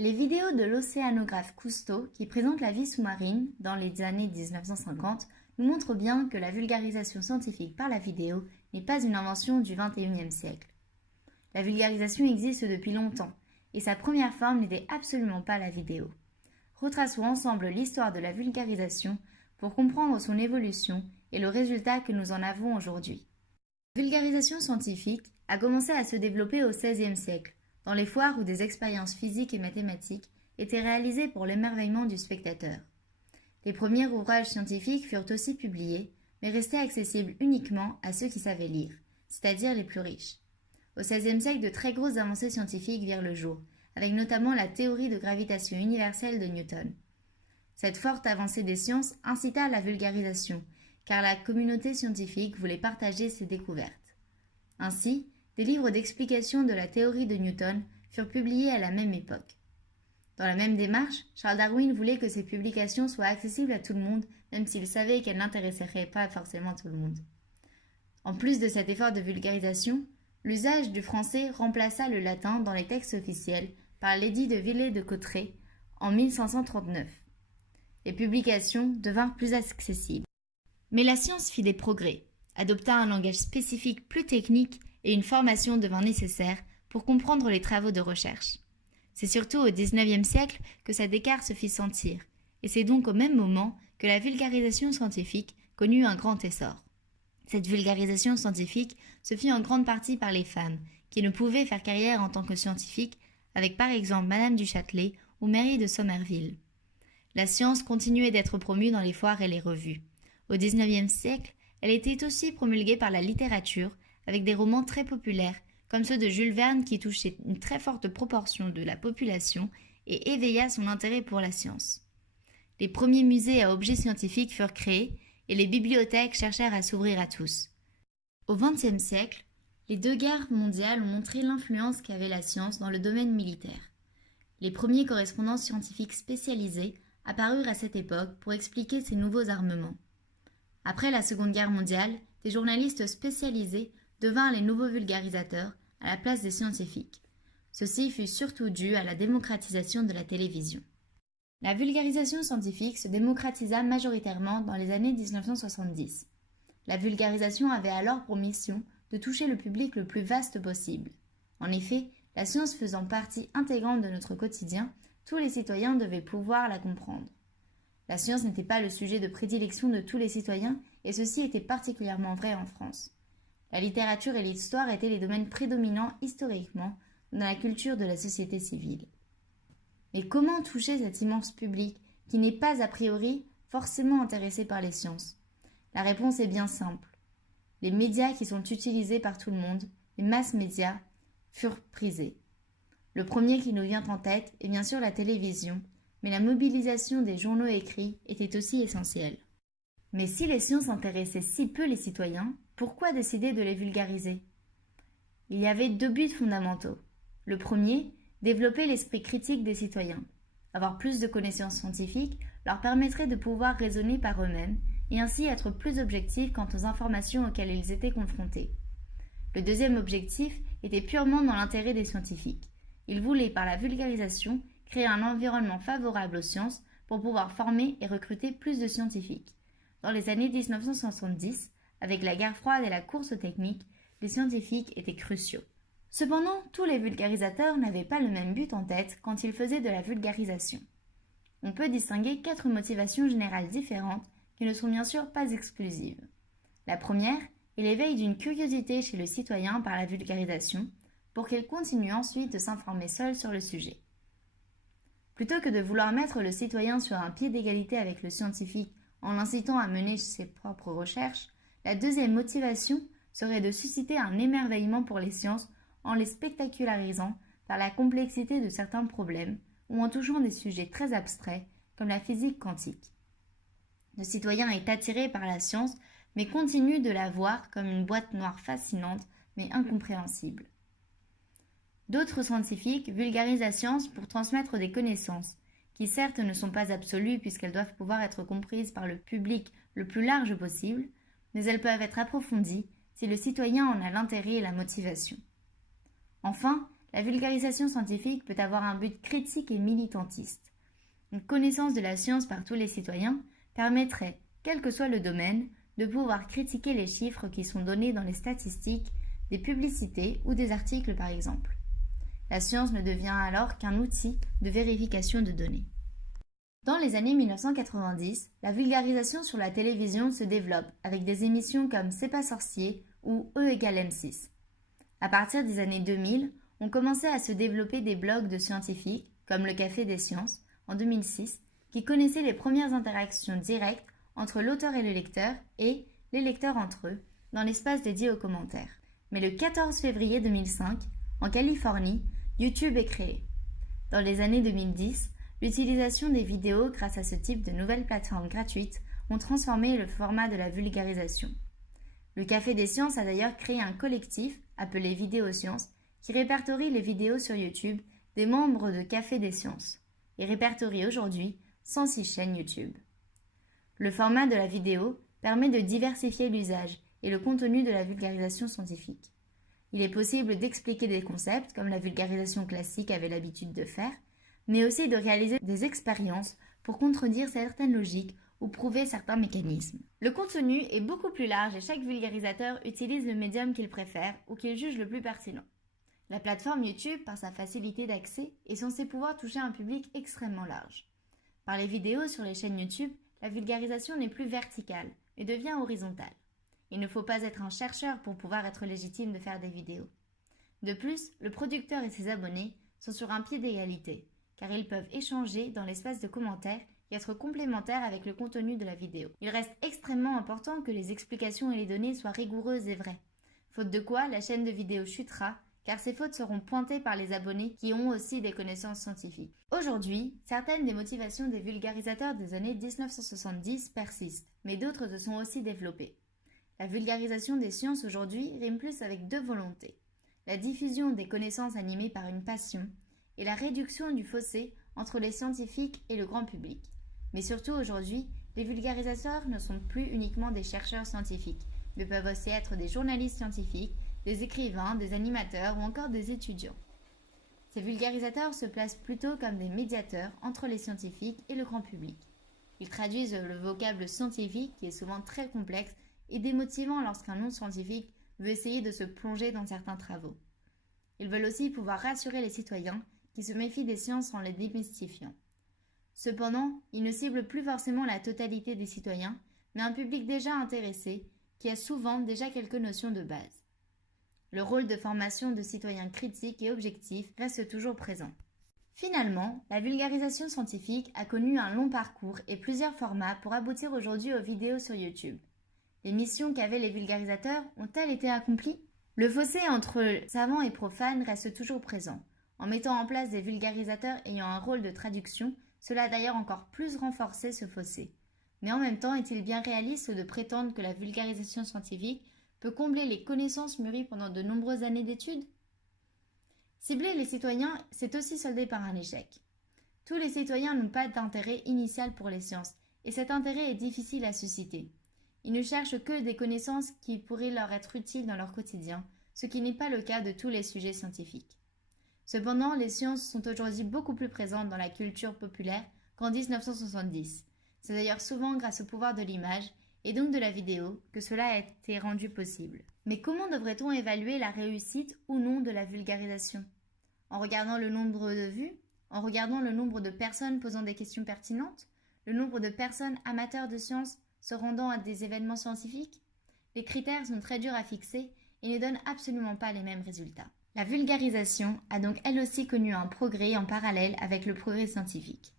Les vidéos de l'océanographe Cousteau, qui présentent la vie sous-marine dans les années 1950, nous montrent bien que la vulgarisation scientifique par la vidéo n'est pas une invention du XXIe siècle. La vulgarisation existe depuis longtemps, et sa première forme n'était absolument pas la vidéo. Retraçons ensemble l'histoire de la vulgarisation pour comprendre son évolution et le résultat que nous en avons aujourd'hui. La vulgarisation scientifique a commencé à se développer au XVIe siècle, dans les foires où des expériences physiques et mathématiques étaient réalisées pour l'émerveillement du spectateur. Les premiers ouvrages scientifiques furent aussi publiés, mais restaient accessibles uniquement à ceux qui savaient lire, c'est-à-dire les plus riches. Au XVIe siècle, de très grosses avancées scientifiques virent le jour, avec notamment la théorie de gravitation universelle de Newton. Cette forte avancée des sciences incita à la vulgarisation, car la communauté scientifique voulait partager ses découvertes. Ainsi, des livres d'explication de la théorie de Newton furent publiés à la même époque. Dans la même démarche, Charles Darwin voulait que ces publications soient accessibles à tout le monde, même s'il savait qu'elles n'intéresseraient pas forcément tout le monde. En plus de cet effort de vulgarisation, l'usage du français remplaça le latin dans les textes officiels par l'édit de Villers-de-Cotterêts en 1539. Les publications devinrent plus accessibles. Mais la science fit des progrès, adopta un langage spécifique plus technique et une formation devint nécessaire pour comprendre les travaux de recherche. C'est surtout au XIXe siècle que cet écart se fit sentir, et c'est donc au même moment que la vulgarisation scientifique connut un grand essor. Cette vulgarisation scientifique se fit en grande partie par les femmes, qui ne pouvaient faire carrière en tant que scientifiques, avec par exemple Madame du Châtelet ou Mary de Sommerville. La science continuait d'être promue dans les foires et les revues. Au XIXe siècle, elle était aussi promulguée par la littérature, avec des romans très populaires, comme ceux de Jules Verne qui touchaient une très forte proportion de la population et éveilla son intérêt pour la science. Les premiers musées à objets scientifiques furent créés et les bibliothèques cherchèrent à s'ouvrir à tous. Au XXe siècle, les deux guerres mondiales ont montré l'influence qu'avait la science dans le domaine militaire. Les premiers correspondants scientifiques spécialisés apparurent à cette époque pour expliquer ces nouveaux armements. Après la Seconde Guerre mondiale, des journalistes spécialisés devinrent les nouveaux vulgarisateurs à la place des scientifiques. Ceci fut surtout dû à la démocratisation de la télévision. La vulgarisation scientifique se démocratisa majoritairement dans les années 1970. La vulgarisation avait alors pour mission de toucher le public le plus vaste possible. En effet, la science faisant partie intégrante de notre quotidien, tous les citoyens devaient pouvoir la comprendre. La science n'était pas le sujet de prédilection de tous les citoyens, et ceci était particulièrement vrai en France. La littérature et l'histoire étaient les domaines prédominants historiquement dans la culture de la société civile. Mais comment toucher cet immense public qui n'est pas a priori forcément intéressé par les sciences? La réponse est bien simple. Les médias qui sont utilisés par tout le monde, les mass médias, furent prisés. Le premier qui nous vient en tête est bien sûr la télévision, mais la mobilisation des journaux écrits était aussi essentielle. Mais si les sciences intéressaient si peu les citoyens, pourquoi décider de les vulgariser? Il y avait deux buts fondamentaux. Le premier, développer l'esprit critique des citoyens. Avoir plus de connaissances scientifiques leur permettrait de pouvoir raisonner par eux-mêmes et ainsi être plus objectifs quant aux informations auxquelles ils étaient confrontés. Le deuxième objectif était purement dans l'intérêt des scientifiques. Ils voulaient, par la vulgarisation, créer un environnement favorable aux sciences pour pouvoir former et recruter plus de scientifiques. Dans les années 1970, avec la guerre froide et la course aux techniques, les scientifiques étaient cruciaux. Cependant, tous les vulgarisateurs n'avaient pas le même but en tête quand ils faisaient de la vulgarisation. On peut distinguer 4 motivations générales différentes qui ne sont bien sûr pas exclusives. La première est l'éveil d'une curiosité chez le citoyen par la vulgarisation, pour qu'il continue ensuite de s'informer seul sur le sujet. Plutôt que de vouloir mettre le citoyen sur un pied d'égalité avec le scientifique en l'incitant à mener ses propres recherches, la deuxième motivation serait de susciter un émerveillement pour les sciences en les spectacularisant par la complexité de certains problèmes ou en touchant des sujets très abstraits comme la physique quantique. Le citoyen est attiré par la science mais continue de la voir comme une boîte noire fascinante mais incompréhensible. D'autres scientifiques vulgarisent la science pour transmettre des connaissances, qui certes ne sont pas absolues puisqu'elles doivent pouvoir être comprises par le public le plus large possible, mais elles peuvent être approfondies si le citoyen en a l'intérêt et la motivation. Enfin, la vulgarisation scientifique peut avoir un but critique et militantiste. Une connaissance de la science par tous les citoyens permettrait, quel que soit le domaine, de pouvoir critiquer les chiffres qui sont donnés dans les statistiques, des publicités ou des articles par exemple. La science ne devient alors qu'un outil de vérification de données. Dans les années 1990, la vulgarisation sur la télévision se développe avec des émissions comme C'est pas sorcier ou E = M6. À partir des années 2000, on commençait à se développer des blogs de scientifiques, comme le Café des Sciences, en 2006, qui connaissaient les premières interactions directes entre l'auteur et le lecteur et les lecteurs entre eux, dans l'espace dédié aux commentaires. Mais le 14 février 2005, en Californie, YouTube est créé. Dans les années 2010, l'utilisation des vidéos grâce à ce type de nouvelles plateformes gratuites ont transformé le format de la vulgarisation. Le Café des Sciences a d'ailleurs créé un collectif, appelé Vidéosciences, qui répertorie les vidéos sur YouTube des membres de Café des Sciences, et répertorie aujourd'hui 106 chaînes YouTube. Le format de la vidéo permet de diversifier l'usage et le contenu de la vulgarisation scientifique. Il est possible d'expliquer des concepts, comme la vulgarisation classique avait l'habitude de faire, mais aussi de réaliser des expériences pour contredire certaines logiques ou prouver certains mécanismes. Le contenu est beaucoup plus large et chaque vulgarisateur utilise le médium qu'il préfère ou qu'il juge le plus pertinent. La plateforme YouTube, par sa facilité d'accès, est censée pouvoir toucher un public extrêmement large. Par les vidéos sur les chaînes YouTube, la vulgarisation n'est plus verticale, mais devient horizontale. Il ne faut pas être un chercheur pour pouvoir être légitime de faire des vidéos. De plus, le producteur et ses abonnés sont sur un pied d'égalité, car ils peuvent échanger dans l'espace de commentaires et être complémentaires avec le contenu de la vidéo. Il reste extrêmement important que les explications et les données soient rigoureuses et vraies, faute de quoi la chaîne de vidéo chutera, car ces fautes seront pointées par les abonnés qui ont aussi des connaissances scientifiques. Aujourd'hui, certaines des motivations des vulgarisateurs des années 1970 persistent, mais d'autres se sont aussi développées. La vulgarisation des sciences aujourd'hui rime plus avec deux volontés: la diffusion des connaissances animées par une passion et la réduction du fossé entre les scientifiques et le grand public. Mais surtout aujourd'hui, les vulgarisateurs ne sont plus uniquement des chercheurs scientifiques, mais peuvent aussi être des journalistes scientifiques, des écrivains, des animateurs ou encore des étudiants. Ces vulgarisateurs se placent plutôt comme des médiateurs entre les scientifiques et le grand public. Ils traduisent le vocable scientifique qui est souvent très complexe et démotivant lorsqu'un non-scientifique veut essayer de se plonger dans certains travaux. Ils veulent aussi pouvoir rassurer les citoyens qui se méfient des sciences en les démystifiant. Cependant, ils ne ciblent plus forcément la totalité des citoyens, mais un public déjà intéressé qui a souvent déjà quelques notions de base. Le rôle de formation de citoyens critiques et objectifs reste toujours présent. Finalement, la vulgarisation scientifique a connu un long parcours et plusieurs formats pour aboutir aujourd'hui aux vidéos sur YouTube. Les missions qu'avaient les vulgarisateurs ont-elles été accomplies? Le fossé entre savants et profanes reste toujours présent. En mettant en place des vulgarisateurs ayant un rôle de traduction, cela a d'ailleurs encore plus renforcé ce fossé. Mais en même temps, est-il bien réaliste de prétendre que la vulgarisation scientifique peut combler les connaissances mûries pendant de nombreuses années d'études? Cibler les citoyens, c'est aussi soldé par un échec. Tous les citoyens n'ont pas d'intérêt initial pour les sciences, et cet intérêt est difficile à susciter. Ils ne cherchent que des connaissances qui pourraient leur être utiles dans leur quotidien, ce qui n'est pas le cas de tous les sujets scientifiques. Cependant, les sciences sont aujourd'hui beaucoup plus présentes dans la culture populaire qu'en 1970. C'est d'ailleurs souvent grâce au pouvoir de l'image, et donc de la vidéo, que cela a été rendu possible. Mais comment devrait-on évaluer la réussite ou non de la vulgarisation? En regardant le nombre de vues? En regardant le nombre de personnes posant des questions pertinentes? Le nombre de personnes amateurs de sciences se rendant à des événements scientifiques? Les critères sont très durs à fixer et ne donnent absolument pas les mêmes résultats. La vulgarisation a donc elle aussi connu un progrès en parallèle avec le progrès scientifique.